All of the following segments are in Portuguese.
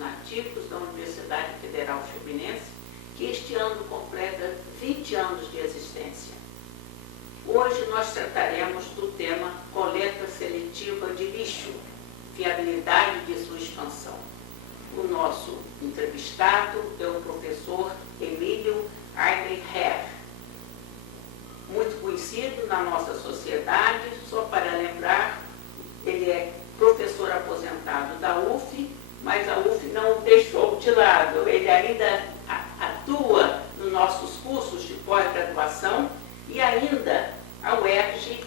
nativos da Universidade Federal Fluminense, que este ano completa 20 anos de existência. Hoje nós trataremos do tema coleta seletiva de lixo, viabilidade de sua expansão. O nosso entrevistado é o professor Emílio Ailey Herr, muito conhecido na nossa sociedade. Só para lembrar, ele é professor aposentado da UF, mas a UF não o deixou de lado. Ele ainda atua nos nossos cursos de pós-graduação e ainda a UERJ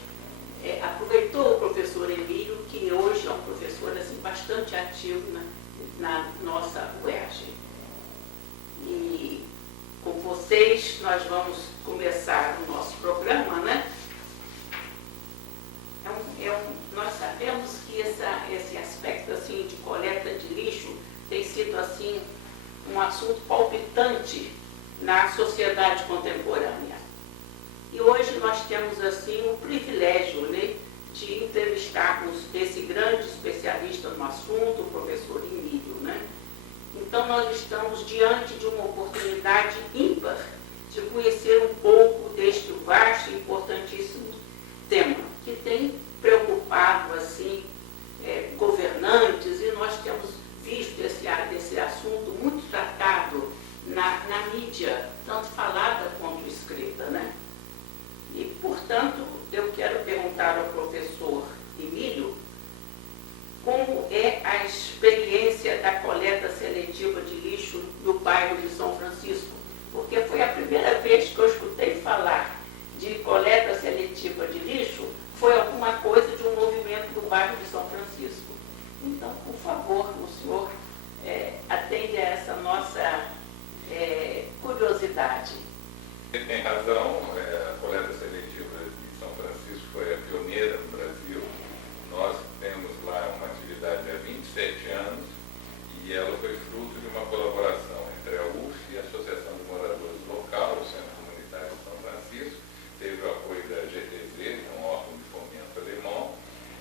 aproveitou o professor Emílio, que hoje é um professor assim, bastante ativo na nossa UERJ. E com vocês nós vamos começar o nosso programa, né? Nós sabemos que esse aspecto assim, de coleta de lixo tem sido assim, um assunto palpitante na sociedade contemporânea. E hoje nós temos assim, o privilégio, né, de entrevistarmos esse grande especialista no assunto, o professor Emílio, né? Então nós estamos diante de uma oportunidade ímpar de conhecer um pouco deste vasto e importantíssimo tema, que tem preocupado assim, governantes, e nós temos visto esse assunto muito tratado na mídia, tanto falada quanto escrita, né? E, portanto, eu quero perguntar ao professor Emílio como é a experiência da coleta seletiva de lixo no bairro de São Francisco, porque foi a primeira vez que eu escutei falar de coleta seletiva de lixo, foi alguma coisa de um movimento do bairro de São Francisco. Então, por favor, o senhor atende a essa nossa curiosidade. Ele tem razão, a coleta seletiva de São Francisco foi a pioneira no Brasil. Nós temos lá uma atividade há 27 anos e ela foi fruto de uma colaboração entre a UF e a Associação de Moradores Local, o Centro Comunitário de São Francisco, teve o apoio da GTZ, que é um órgão de fomento alemão,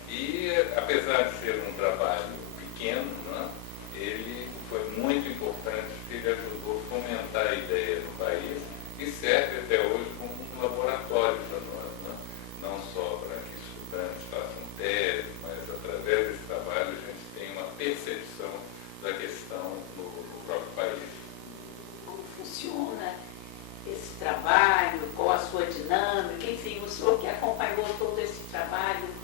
e apesar de ser um trabalho pequeno, né, ele foi muito importante, porque ele ajudou a fomentar a ideia no país e serve até hoje como um laboratório para nós, né? Não só para que estudantes façam tese, mas através desse trabalho a gente tem uma percepção da questão no próprio país. Como funciona esse trabalho, qual a sua dinâmica, enfim, o senhor que acompanhou todo esse trabalho?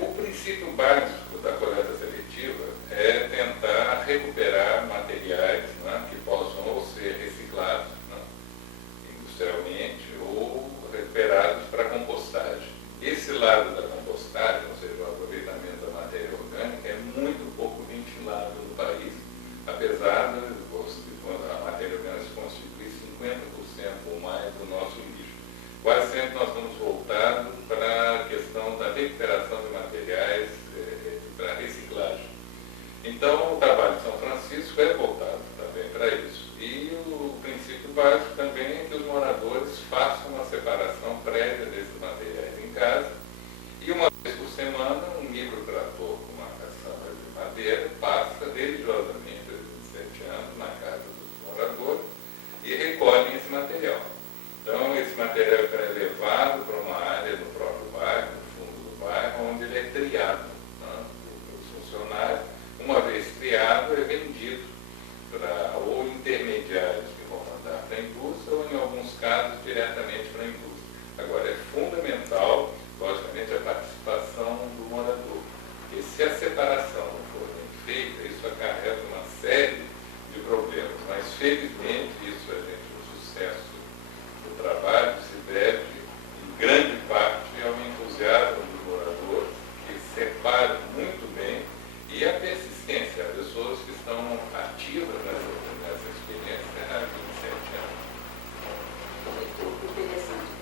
O princípio básico da coleta seletiva é tentar recuperar materiais, né, que possam ou ser reciclados, né, industrialmente, ou recuperados para compostagem. Esse lado da compostagem, ou seja, o aproveitamento da matéria orgânica, é muito pouco ventilado no país, apesar de a matéria orgânica constituir 50% ou mais do nosso lixo. Quase sempre nós estamos voltados para a questão da recuperação de materiais para reciclagem. Então, o trabalho de São Francisco é voltado também para isso. E o princípio básico também é que os moradores façam uma separação prévia desses materiais em casa e uma vez por semana um microtrator com uma caçamba de madeira passa religiosamente há 27 anos na casa dos moradores e recolhem esse material. Então, esse material é levado para uma área do próprio bairro, no fundo do bairro, onde ele é triado, né, pelos funcionários. Uma vez triado, é vendido para ou intermediários que vão mandar para a indústria, ou, em alguns casos, diretamente para a indústria. Agora, é fundamental, logicamente, a participação do morador. Porque se a separação não for bem feita, isso acarreta uma série de problemas. Mas, felizmente, isso a gente, o sucesso do trabalho se deve, em grande parte, ao entusiasmo dos moradores, que separam muito bem, e a persistência, pessoas que estão ativas nessa experiência há 27 anos. Muito interessante.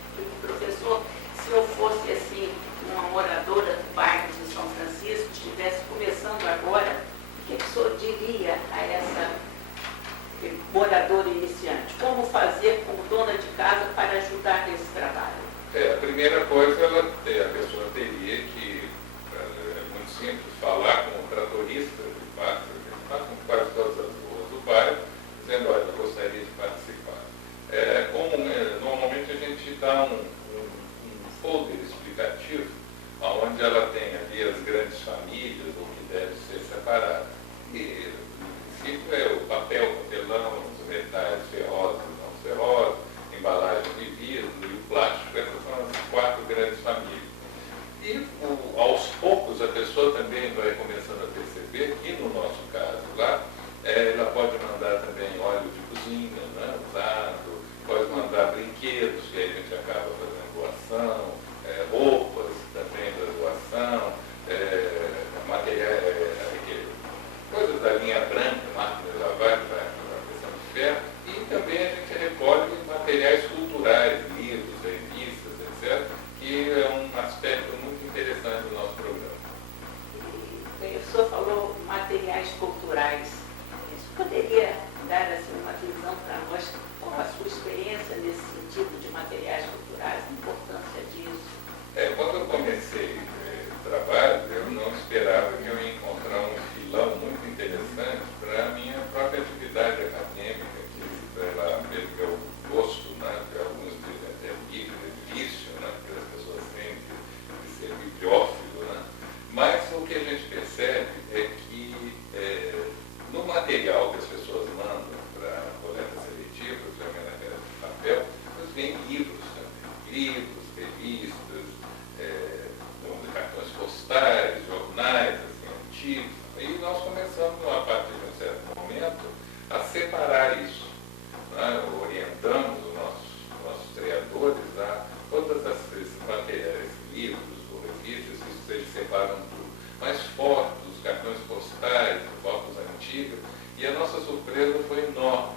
Professor, se eu fosse assim, uma moradora do bairro de São Francisco, estivesse começando agora, o que o senhor diria a essa moradora iniciante? Como fazer como dona de casa para ajudar nesse trabalho? A primeira coisa, a pessoa teria que, é muito simples, falar com o tratorista, que passa com quase todas as coisas da linha branca, máquina de lavar, para a questão de ferro, e também a gente recolhe materiais culturais, livros, revistas, etc., que é um aspecto muito interessante do nosso programa. O senhor falou materiais culturais. Isso poderia dar assim, uma visão para nós, qual a sua experiência nesse sentido de materiais culturais, a importância disso? Quando eu comecei o trabalho, eu não esperava que eu ia encontrar um filão muito interessante para a minha própria atividade acadêmica, que pelo meu gosto, né, que alguns dizem até vício, né, que as pessoas têm de ser bibliófilo, né? Mas o que a gente percebe é que no material que as pessoas mandam para a coleta seletiva, principalmente na papel, eles vêm livros também, livros, revistas, cartões postais, jornais assim, antigos, e nós começamos, a partir de um certo momento, a separar isso. Né? Orientamos os nossos criadores a todos esses materiais, livros ou revistas, eles separam tudo. Mas fotos, cartões postais, fotos antigas, e a nossa surpresa foi enorme,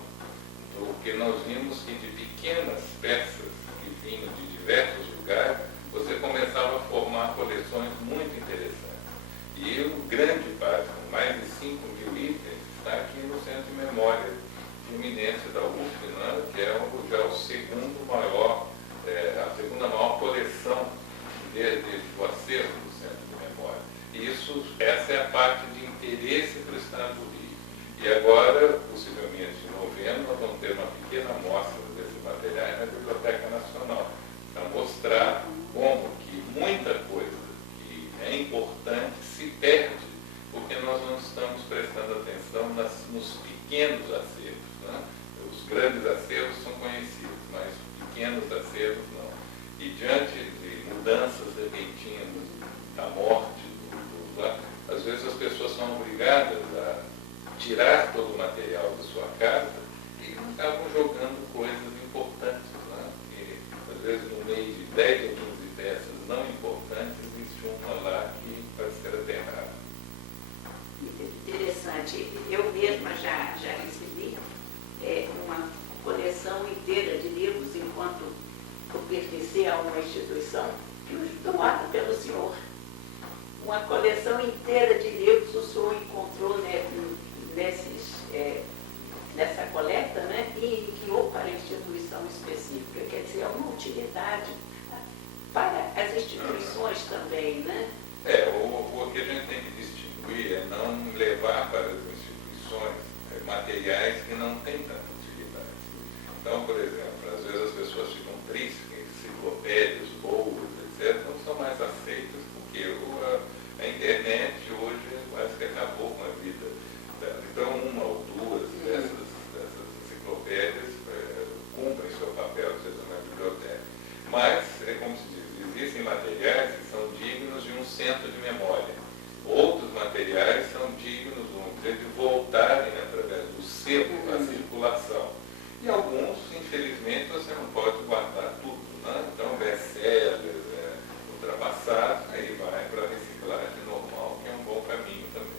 porque nós vimos que de pequenas peças que vinham de diversos lugares, você começava a formar coleções muito interessantes. E o grande parte, com mais de 5.000 itens, está aqui no Centro de Memória de Eminência da UF, né, que é já a segunda maior coleção do acervo do Centro de Memória. E essa é a parte de interesse para o Estado do Rio. E agora, possivelmente em novembro, nós vamos ter uma pequena amostra desses materiais na Biblioteca Nacional, para mostrar como que muita coisa que é importante se perde, porque nós não estamos prestando atenção nos pequenos acervos. Né? Os grandes acervos são conhecidos, mas os pequenos acervos não. E diante de mudanças repentinas, da morte, às vezes as pessoas são obrigadas a tirar todo o material da sua casa e acabam jogando coisas importantes. Né? E, às vezes, no meio de 10 ou 15 peças não importantes, existe uma lá que pode ser aterrada. Interessante. Eu mesma já recebi uma coleção inteira de livros enquanto eu pertencer a uma instituição que nos doada pelo senhor. Uma coleção inteira de livros o senhor encontrou, né, nessa coleta, né, e enviou para a instituição específica. Quer dizer, é uma utilidade para as instituições também, né? O que a gente tem que distinguir é não levar para as instituições materiais que não têm tanta utilidade. Então, por exemplo, às vezes as pessoas ficam tristes que enciclopédias boas, etc., não são mais aceitas, porque a internet hoje quase que acabou com a vida dela. Então, uma ou duas dessas enciclopédias cumprem seu papel, seja na biblioteca. Mas, como se diz, existem materiais que são dignos de um centro de memória. Outros materiais são dignos, vamos dizer, de voltarem através do selo à circulação. E alguns, infelizmente, você não pode guardar tudo. Né? Então, best-sellers, ultrapassados, aí vai para a reciclagem normal, que é um bom caminho também.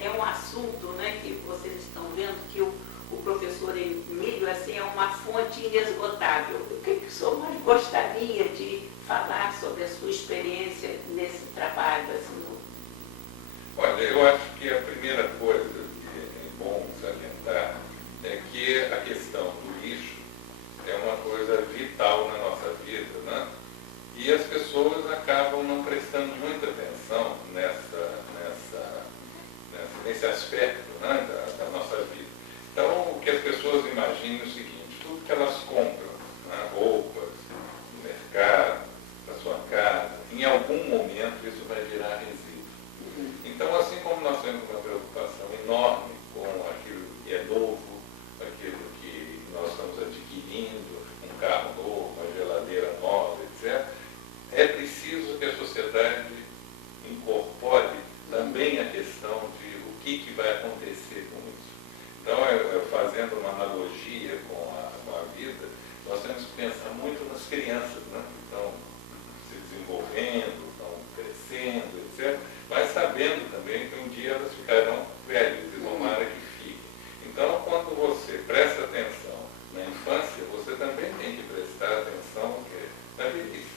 É um assunto, né, que vocês estão vendo que o professor Emílio assim, é uma fonte inesgotável. O que o senhor mais gostaria de falar sobre a sua experiência nesse trabalho? Assim, Olha, eu acho que a primeira coisa que é bom salientar é que a questão do lixo é uma coisa vital na nossa vida, né? E as pessoas acabam não prestando muita atenção nesse aspecto, né, da nossa vida. Então, o que as pessoas imaginam é o seguinte: tudo que elas compram, né, roupas, no mercado, na sua casa, em algum momento isso vai virar resíduo. Então, assim como nós temos uma preocupação enorme com aquilo que é novo, aquilo que nós estamos adquirindo, um carro novo, uma geladeira nova, etc., é preciso que a sociedade incorpore também a questão de o que vai acontecer com isso. Então, fazendo uma analogia com a vida, nós temos que pensar muito nas crianças, né, que estão se desenvolvendo, estão crescendo, etc., mas sabendo também que um dia dia elas ficarão velhas, e tomara que fiquem. Então, quando você presta atenção na infância, você também tem que prestar atenção na velhice.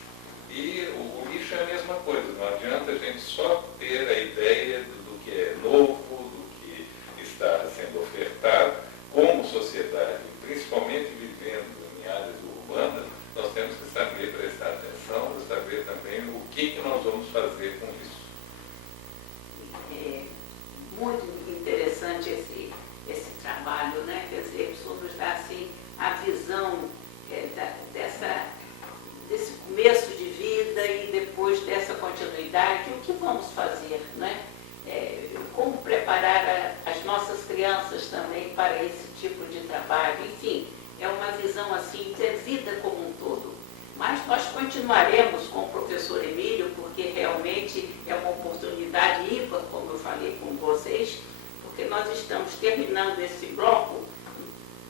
E o lixo é a mesma coisa, não adianta a gente só ter a ideia do que é novo, do que está sendo ofertado, como sociedade, principalmente vivendo em áreas urbanas, nós temos que saber prestar atenção e saber também o que nós vamos fazer com isso. É muito interessante esse trabalho, né? Quer dizer, o senhor nos dá assim, a visão desse começo de vida e depois dessa continuidade, o que vamos fazer, né? Como preparar as nossas crianças também para esse tipo de trabalho, enfim, é uma visão assim de vida como um todo. Mas nós continuaremos com o professor Emílio, porque realmente é uma oportunidade ímpar, como eu falei com vocês, porque nós estamos terminando esse bloco,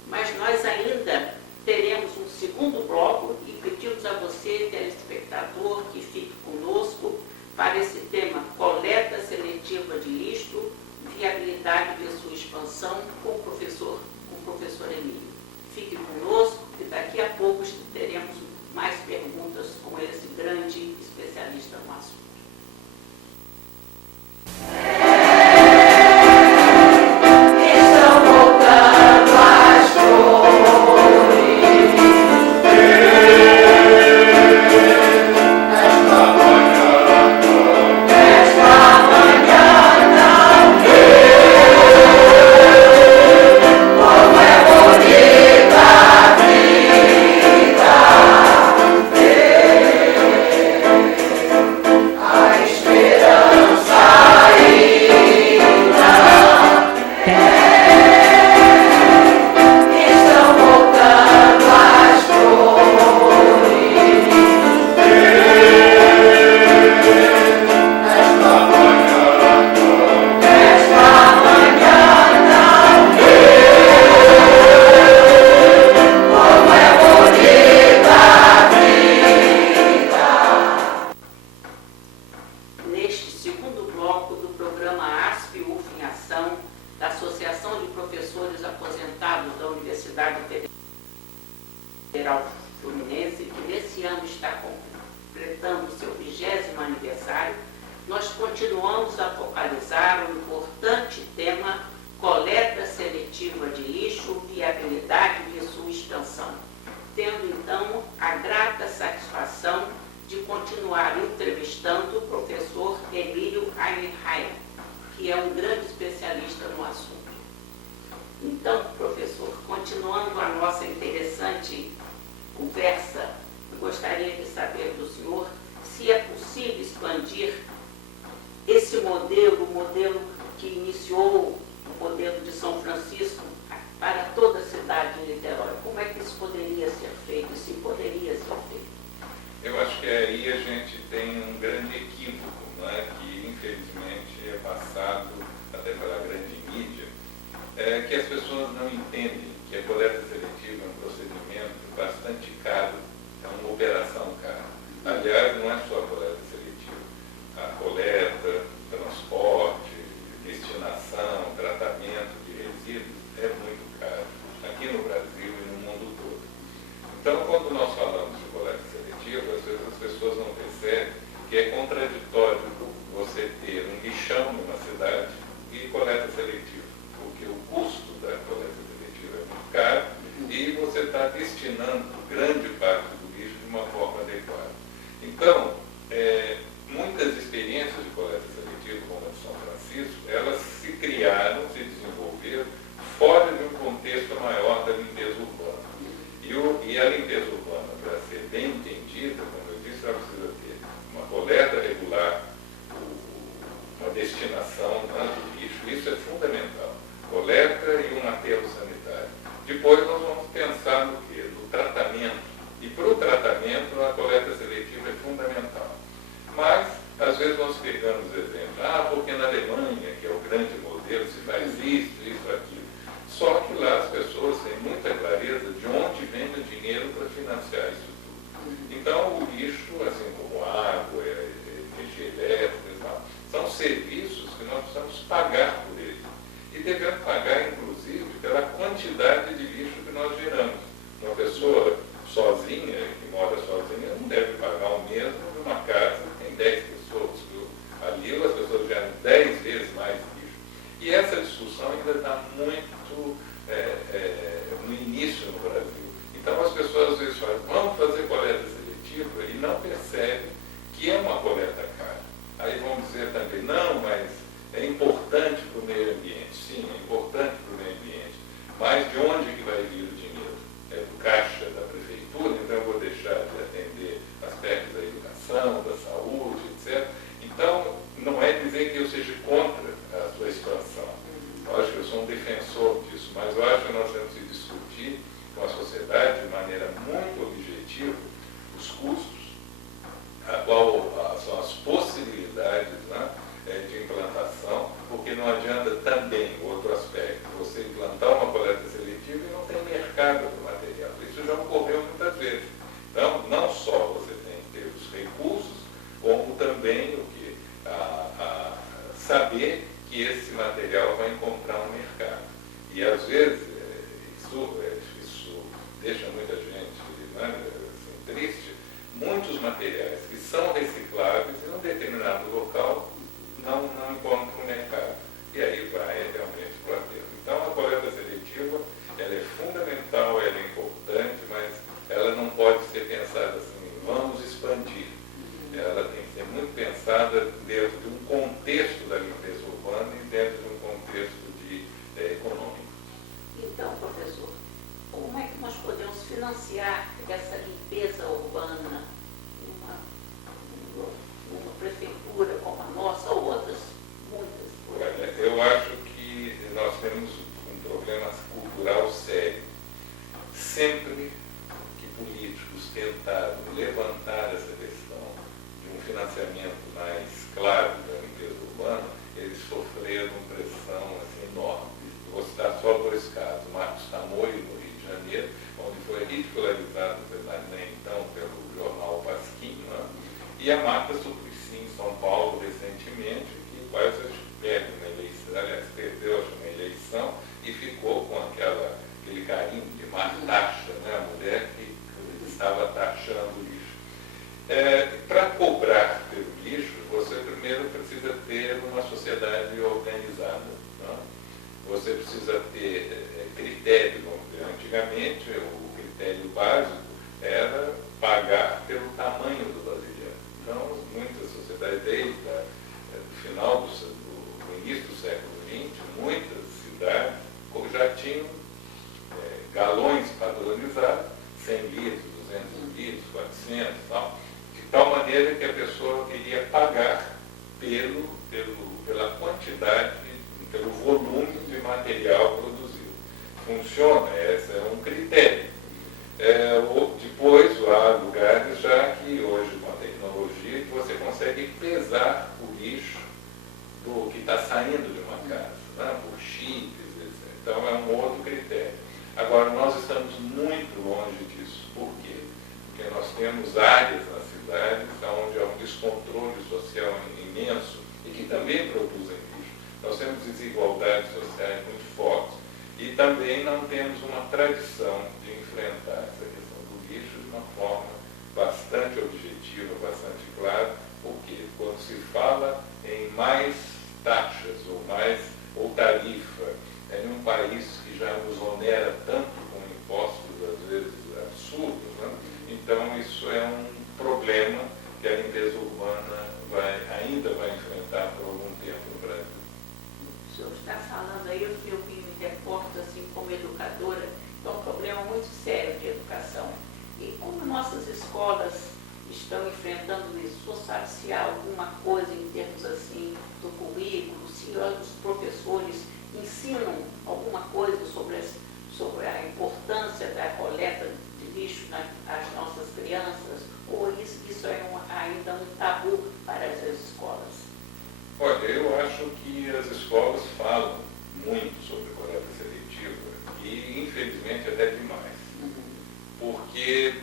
mas nós ainda teremos um segundo bloco e pedimos a você, telespectador, que fique conosco para esse tema coleta seletiva de lixo, viabilidade de sua expansão com o professor Emílio. Fique conosco e daqui a pouco teremos mais perguntas com esse grande especialista no assunto. serviços que nós precisamos pagar devendo pagar, inclusive, pela quantidade de lixo que nós geramos. Uma pessoa sozinha, que mora sozinha, não deve pagar o mesmo de uma casa que tem 10 pessoas. Ali as pessoas geram 10 vezes mais lixo. E essa discussão ainda está muito no início no Brasil. Então as pessoas às vezes falam, vamos fazer coleta seletiva, e não percebem que é uma coleta cara. Aí vão dizer também, não, mas é importante para o meio ambiente. Sim, é importante para o meio ambiente. Mas de onde que vai vir o dinheiro? É do caixa da prefeitura, então eu vou deixar de atender aspectos da educação, da saúde, etc. Então, não é dizer que eu seja contra a sua expansão. Eu acho que eu sou um defensor disso, mas eu acho que nós temos que discutir com a sociedade de maneira muito objetiva os custos, quais são as possibilidades, né, de implantação, porque não adianta também, outro aspecto, você implantar uma coleta seletiva e não tem mercado para o material. Isso já ocorreu muitas vezes. Então, não só você tem que ter os recursos, como também o que? Saber que esse material vai encontrar um mercado. E às vezes isso deixa muita gente, né, assim, triste. Muitos materiais que são recicláveis em um determinado local não encontram mercado. E aí vai realmente para o aterro. Então a coleta seletiva ela é fundamental, ela é importante, mas ela não pode ser pensada assim, vamos expandir. Ela tem que ser muito pensada dentro de um contexto da limpeza urbana e dentro de um contexto econômico. Então, professor, como é que nós podemos financiar essa limpeza urbana numa prefeitura como a nossa ou outras, muitas? Olha, eu acho que nós temos um problema cultural sério. Sempre que políticos tentaram levantar essa questão de um financiamento mais claro da limpeza urbana, eles sofreram pressão assim, enorme. Vou citar só dois casos. Marcos Tamoio, no Rio de Janeiro, onde foi ridicularizado então pelo jornal Pasquim, né? E a Marta Suplicy, em São Paulo, recentemente, que quase perde na eleição, aliás, perdeu na eleição e ficou com aquele carinho de Martaxa, né? A mulher que estava taxando o lixo. Para cobrar pelo lixo, você primeiro precisa ter uma sociedade organizada. Né? Você precisa ter critérios. Antigamente, o critério básico era pagar pelo tamanho do vasilhame. Então, muitas sociedades, desde o final do início do século XX, muitas cidades já tinham galões padronizados, 100 litros, 200 litros, 400 e tal, de tal maneira que a pessoa queria pagar pela quantidade, pelo volume de material produzido. Funciona, esse é um critério. Depois, há lugares já que hoje, com a tecnologia, que você consegue pesar o lixo do que está saindo de uma casa, né, por chips, etc. Então, é um outro critério. Agora, nós estamos muito longe disso. Por quê? Porque nós temos áreas nas cidades onde há um descontrole social imenso e que também produzem lixo. Nós temos desigualdades sociais muito fortes e também não temos uma tradição de enfrentar essa questão do lixo de uma forma bastante objetiva, bastante clara, porque quando se fala em mais taxas ou tarifa em um país que já nos onera tanto com impostos, às vezes, absurdos, né? Então isso é um problema que a limpeza urbana ainda vai enfrentar por algum tempo no Brasil. O senhor está falando aí, eu me reporto assim como educadora, que é um problema muito sério de educação. E como nossas escolas estão enfrentando isso? O senhor sabe se há alguma coisa em termos assim do currículo, se os professores ensinam alguma coisa sobre a importância da coleta de lixo às nossas crianças, ou isso é ainda um tabu para as escolas? Olha, eu acho que as escolas falam muito sobre coleta seletiva e, infelizmente, até demais. Porque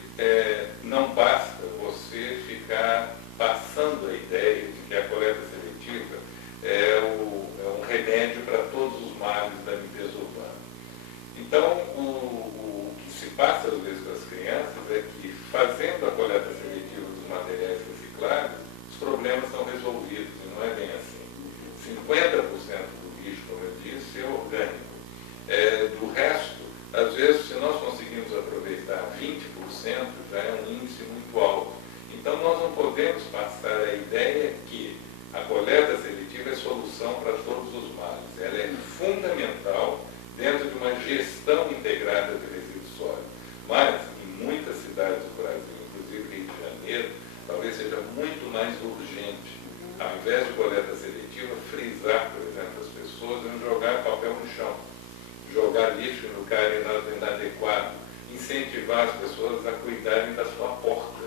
não basta você ficar passando a ideia de que a coleta seletiva é um remédio para todos os males fundamental dentro de uma gestão integrada de resíduos sólidos. Mas, em muitas cidades do Brasil, inclusive Rio de Janeiro, talvez seja muito mais urgente, ao invés de coleta seletiva, frisar, por exemplo, as pessoas em jogar papel no chão, jogar lixo em lugar inadequado, incentivar as pessoas a cuidarem da sua porta.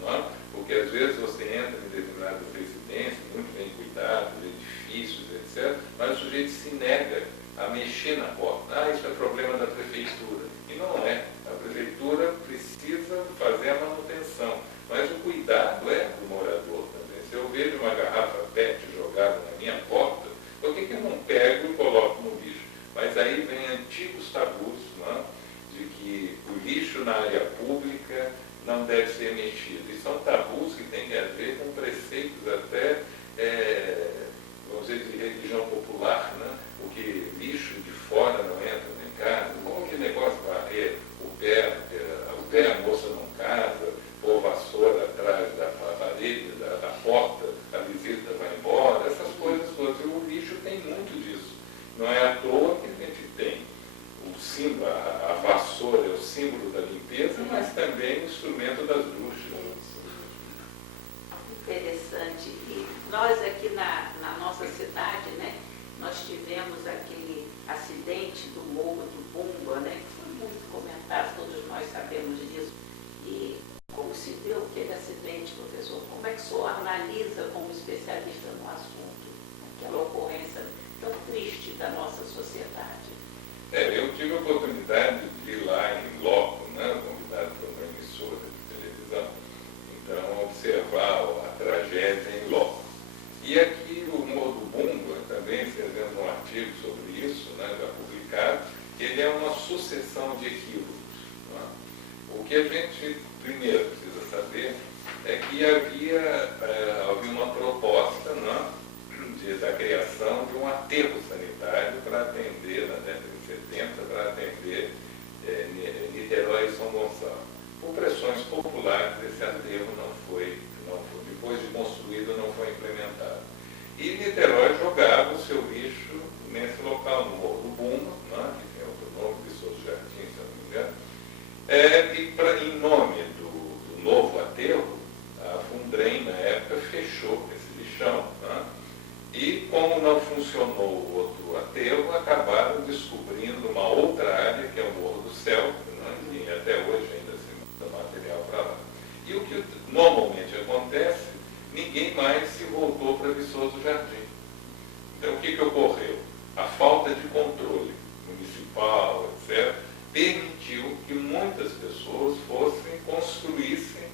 Não é? Porque às vezes você entra em determinadas residências, muito bem cuidadas, edifícios, etc., mas o sujeito se nega a mexer na porta. Ah, isso é problema da prefeitura. E não é. A prefeitura precisa fazer a manutenção, mas o cuidado é do morador também. Se eu vejo uma garrafa PET jogada na minha porta, por que eu não pego e coloco no lixo? Mas aí vem antigos tabus, não é? De que o lixo na área pública não deve ser mexido. E são tabus que têm a ver com preceitos até, vamos dizer, de religião popular, né? Porque lixo de fora não entra em casa. Como que negócio varrer o pé a moça não casa, pôr vassoura atrás da parede, da porta, a visita vai embora, essas coisas todas. E o lixo tem muito disso. Não é à toa que a gente tem o símbolo, a vassoura é o símbolo da limpeza, mas também o instrumento das bruxas. Interessante. E nós aqui na nossa cidade, né, nós tivemos aquele acidente do Morro do Bumba, né, que foi muito comentado, todos nós sabemos disso. E como se deu aquele acidente, professor? Como é que o senhor analisa como especialista no assunto aquela ocorrência tão triste da nossa sociedade? Eu tive a oportunidade de ir lá em loco, né, convidado por uma emissora de televisão, então observar a tragédia em loco. E aqui o Morro do Bumba, também fazendo um artigo sobre isso, né, já publicado, ele é uma sucessão de equívocos. Né? O que a gente primeiro precisa saber é que havia uma proposta, né, da criação de um aterro sanitário para atender, na década de 70, para atender Niterói e São Gonçalo. Por pressões populares, esse aterro não foi, depois de construído, não foi implementado. E Niterói jogava o seu lixo nesse local, no Morro do Bumba, né, que tem outro nome, Viçoso Jardim, se eu não me engano, e em nome do novo aterro, a Fundrem, na época, fechou esse lixão, né, e como não funcionou o outro aterro, acabaram descobrindo uma outra área, que é o Morro do Céu, né, que até hoje ainda se manda material para lá. E o que normalmente acontece, ninguém mais se voltou para Viçoso Jardim. Então o que ocorreu? A falta de controle municipal, etc., permitiu que muitas pessoas construíssem,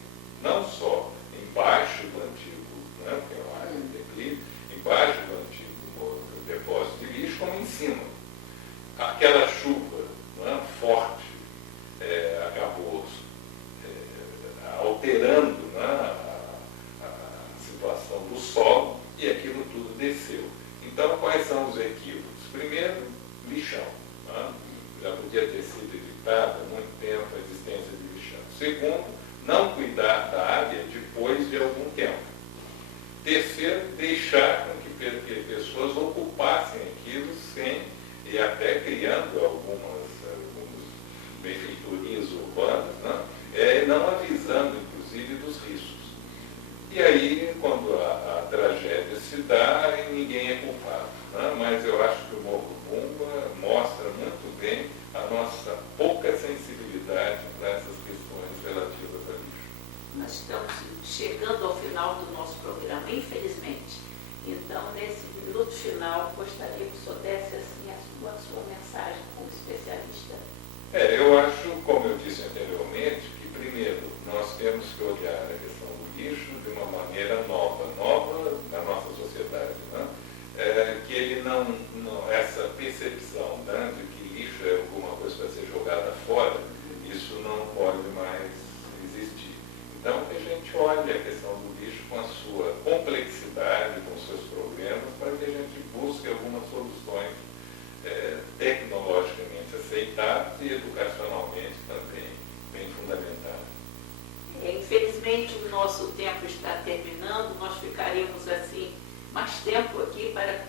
não só embaixo do antigo, né, que é uma área de declive, embaixo do antigo depósito de lixo, como em cima. Aquela chuva, né, forte acabou alterando, né, a situação do solo e aquilo tudo desceu. Então, quais são os equívocos? Primeiro, lixão. Né? Já podia ter sido evitada há muito tempo a existência de lixão. Segundo, não cuidar da área depois de algum tempo. Terceiro, deixar com que pessoas ocupassem aquilo sem, e até criando algumas benfeitorias urbanas, né? Não avisando, inclusive, dos riscos. E aí, quando a tragédia se dá, ninguém é culpado. Né? Mas eu acho que o Morro do Bumba mostra muito bem a nossa pouca sensibilidade para essas questões relativas a lixo. Nós estamos chegando ao final do nosso programa, infelizmente. Então, nesse minuto final, gostaria que o senhor desse assim, a sua mensagem como especialista. Eu acho, como eu disse anteriormente, que primeiro nós temos que olhar a questão do lixo de uma maneira nova na nossa sociedade, né? Que ele essa percepção, né, de que lixo é alguma coisa para ser jogada fora, isso não pode mais existir. Então, que a gente olhe a questão do lixo com a sua complexidade, com os seus problemas, para que a gente busque algumas soluções tecnologicamente aceitáveis e educacionalmente também bem fundamentadas. Infelizmente, o nosso tempo está terminando, nós ficaremos assim mais tempo aqui para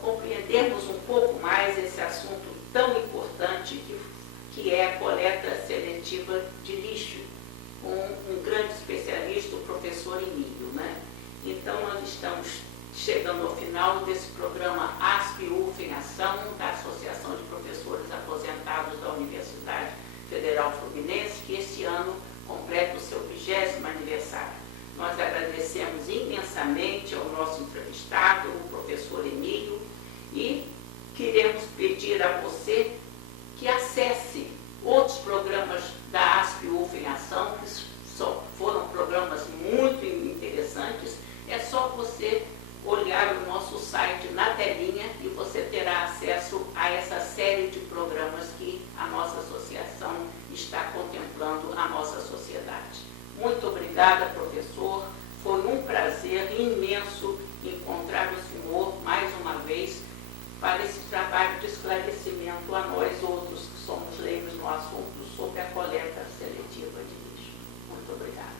compreendermos um pouco mais esse seletiva de lixo, com um grande especialista, o professor Emílio, né? Então, nós estamos chegando ao final desse programa ASP-UF em Ação, da Associação de Professores Aposentados da Universidade Federal Fluminense, que este ano completa o seu 20º aniversário. Nós agradecemos imensamente ao nosso entrevistado, o professor Emílio, e queremos pedir a você que acesse outros programas da ASP-UF em Ação, que foram programas muito interessantes. É só você olhar o nosso site na telinha e você terá acesso a essa série de programas que a nossa associação está contemplando a nossa sociedade. Muito obrigada, professor. Foi um prazer imenso encontrar o senhor mais uma vez para esse trabalho de esclarecimento a nós outros que somos leigos no assunto sobre a coleta seletiva de lixo. Muito obrigada.